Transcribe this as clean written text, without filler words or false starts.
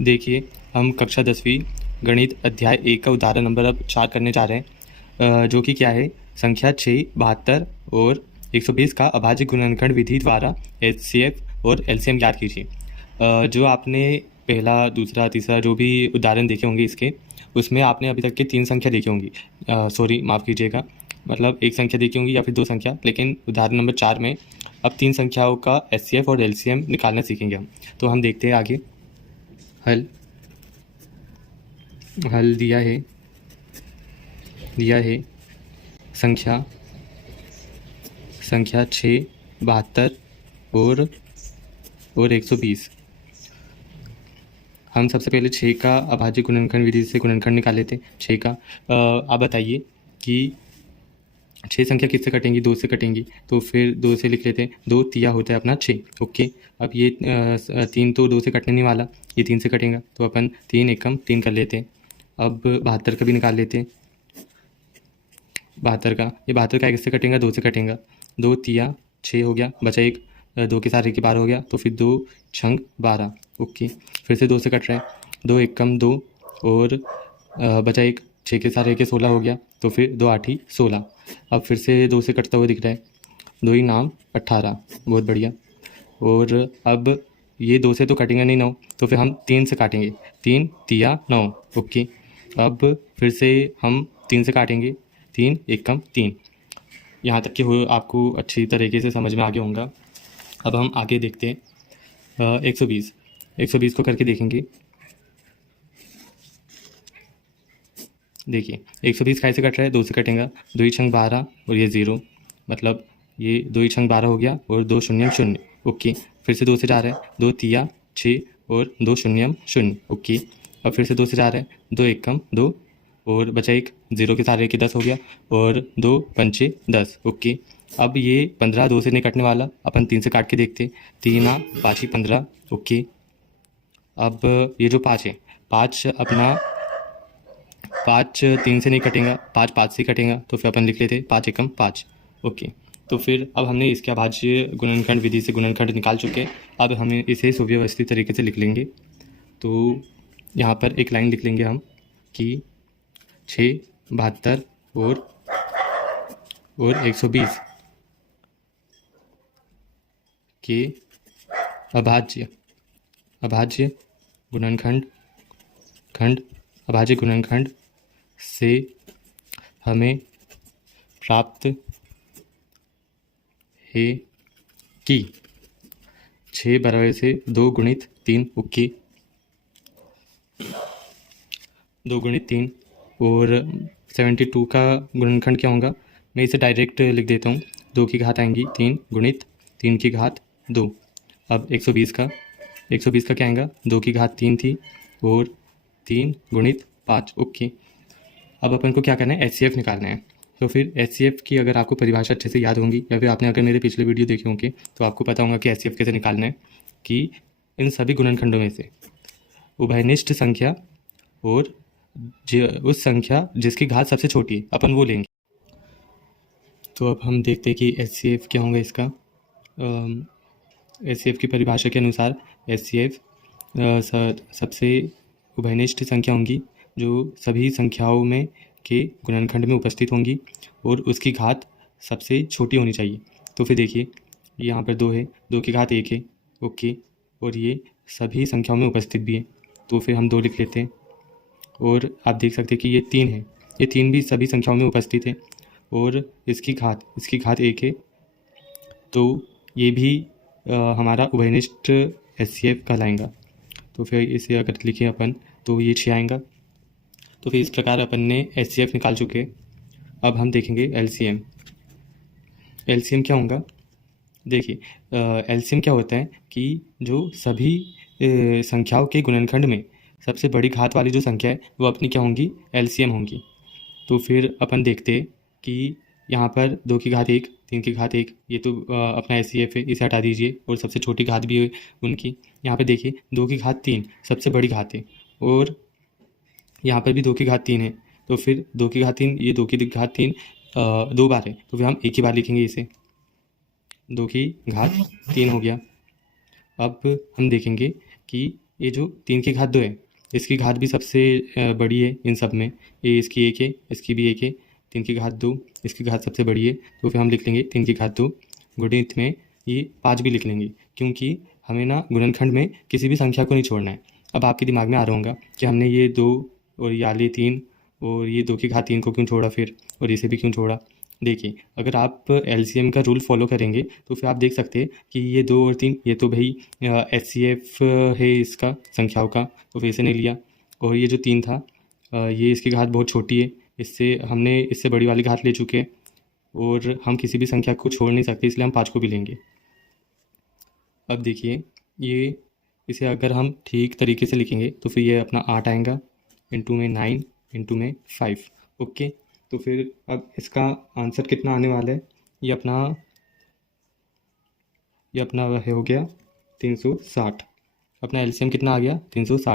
देखिए, हम कक्षा 10वीं गणित अध्याय 1 का उदाहरण नंबर अब 4 करने जा रहे हैं, जो कि क्या है, संख्या 6, 72 और 120 का अभाज्य गुणनखंड विधि द्वारा एचसीएफ और एलसीएम ज्ञात कीजिए। जो आपने पहला, दूसरा, तीसरा जो भी उदाहरण देखे होंगे इसके, उसमें आपने अभी तक के 3 संख्या देखी होंगी। सॉरी, माफ़ कीजिएगा, मतलब एक संख्या देखी होंगी या फिर 2 संख्या, लेकिन उदाहरण नंबर 4 में अब 3 संख्याओं का एचसीएफ और एलसीएम निकालना सीखेंगे हम। तो हम देखते हैं आगे। हल हल दिया है संख्या 6, 72 और 120। हम सबसे पहले 6 का अभाज्य गुणनखंड विधि से गुणनखंड निकाल लेते हैं 6 का। आप बताइए कि 6 संख्या किससे कटेंगी? 2 से कटेंगी, तो फिर 2 से लिख लेते हैं। 2 तिया होता है अपना 6। ओके, अब ये 3 तो 2 से कटने नहीं वाला, ये 3 से कटेगा, तो अपन 3 एकम 3 कर लेते हैं। अब 72 का भी निकाल लेते हैं। 72 का, ये 72 का किससे कटेगा? 2 से कटेगा। 2 तिया 6 हो गया, बचा एक, 2 के साथ 1 12 हो गया, तो फिर 2 छंग 12। ओके, फिर से 2 से कट रहा है, 2 एकम 2 और बचा एक, 6 के साथ 1 16 हो गया, तो फिर 2 8 16। अब फिर से 2 से कटता हुआ दिख रहा है, 2 ही नाम 18। बहुत बढ़िया। और अब ये 2 से तो कटेंगे नहीं 9, तो फिर हम 3 से काटेंगे, 3 तिया 9। ओके, अब फिर से हम 3 से काटेंगे, 3 एकम 3। यहाँ तक कि हो आपको अच्छी तरीके से समझ में आ गया होगा। अब हम आगे देखते हैं 120 को करके देखेंगे। देखिए, 120 कैसे कट रहा है? 2 से कटेगा, 2 ही छंग 12 और ये 0, मतलब ये 2 ही छंग 12 हो गया और 2 शून्यम 0। ओके, फिर से 2 से जा रहा है, 2 तिया 6 और 2 शून्यम 0। ओके, अब फिर से 2 से जा रहा है, 2 एकम 2 और बचा एक, 0 के सारे के 10 हो गया और 2 पंचे 10। ओके, अब ये 15 2 से नहीं कटने वाला, अपन 3 से काट के देखते। 3 5 15। ओके, अब ये जो 5 है, 5 अपना 5 3 से नहीं कटेगा, 5 5 से कटेगा, तो फिर अपन लिख लेते 5 एकम 5। ओके, तो फिर अब हमने इसके अभाज्य गुणनखंड विधि से गुणनखंड निकाल चुके। अब हमें इसे सुव्यवस्थित तरीके से लिख लेंगे। तो यहाँ पर एक लाइन लिख लेंगे हम कि 6, 72 और 120 के अभाज्य गुणनखंड से हमें प्राप्त है कि 6 बराबर से 2 गुणित 3। ओके, 2 गुणित 3 और 72 का गुणनखंड क्या होगा? मैं इसे डायरेक्ट लिख देता हूँ। 2 की घात आएंगी 3 गुणित 3 की घात 2। अब 120 का क्या आएगा? 2 की घात 3 थी और 3 गुणित 5। ओके, अब अपन को क्या करना है? एचसीएफ निकालना है। तो फिर एचसीएफ की अगर आपको परिभाषा अच्छे से याद होंगी, या फिर आपने अगर मेरे पिछले वीडियो देखे होंगे, तो आपको पता होगा कि एचसीएफ कैसे निकालना है। कि इन सभी गुणनखंडों में से उभयनिष्ठ संख्या और उस संख्या जिसकी घात सबसे छोटी है, अपन वो लेंगे। तो अब हम देखते हैं कि एचसीएफ क्या होगा इसका। एचसीएफ की परिभाषा के अनुसार एचसीएफ सबसे उभयनिष्ठ संख्या होंगी जो सभी संख्याओं में के गुणनखंड में उपस्थित होंगी और उसकी घात सबसे छोटी होनी चाहिए। तो फिर देखिए, यहाँ पर 2 है, 2 की घात 1 है। ओके, और ये सभी संख्याओं में उपस्थित भी है, तो फिर हम 2 लिख लेते हैं। और आप देख सकते हैं कि ये 3 है, ये 3 भी सभी संख्याओं में उपस्थित है और इसकी घात 1 है, तो ये भी हमारा उभयनिष्ठ एचसीएफ कहलाएगा। तो फिर इसे अगर लिखें अपन, तो ये 6 आएगा। तो फिर इस प्रकार अपन ने एचसीएफ निकाल चुके। अब हम देखेंगे एलसीएम। एलसीएम क्या होगा? देखिए, एलसीएम क्या होता है कि जो सभी संख्याओं के गुणनखंड में सबसे बड़ी घात वाली जो संख्या है वो अपनी क्या होंगी? एलसीएम होंगी। तो फिर अपन देखते हैं कि यहाँ पर 2 की घात 1, 3 की घात 1, ये तो अपना एचसीएफ है, इसे हटा दीजिए, और सबसे छोटी घात भी है उनकी। यहाँ पे देखिए 2 की घात 3 सबसे बड़ी घात है, और यहाँ पर भी 2 की घात 3 है, तो फिर 2 की घात 3, ये 2 की घात 3 2 बार है, तो फिर हम एक ही बार लिखेंगे इसे। 2 की घात 3 हो गया। अब हम देखेंगे कि ये जो 3 की घात 2 है, इसकी घात भी सबसे बड़ी है इन सब में। ये इसकी 1 है, इसकी भी 1 है। 3 की घात 2, इसकी घात सबसे बड़ी है, तो फिर हम लिख लेंगे 3 की घात 2। गुणित में ये 5 भी लिख लेंगे, क्योंकि हमें ना गुणनखंड में किसी भी संख्या को नहीं छोड़ना है। अब आपके दिमाग में आ रहा होगा कि हमने ये 2 और ये वाले 3 और ये 2 की घात 3 को क्यों छोड़ा फिर, और इसे भी क्यों छोड़ा। देखिए, अगर आप एलसीएम का रूल फॉलो करेंगे तो फिर आप देख सकते हैं कि ये 2 और 3, ये तो भाई एचसीएफ है इसका संख्याओं का, तो फिर इसे नहीं लिया। और ये जो 3 था, ये इसकी घात बहुत छोटी है, इससे हमने इससे बड़ी वाली घात ले चुके हैं, और हम किसी भी संख्या को छोड़ नहीं सकते, इसलिए हम 5 को भी लेंगे। अब देखिए, ये इसे अगर हम ठीक तरीके से लिखेंगे तो फिर ये अपना 8 आएगा, इंटू में 9, इंटू में 5। ओके, तो फिर अब इसका आंसर कितना आने वाला है, ये अपना वह हो गया 360। अपना एलसीएम कितना आ गया, 360।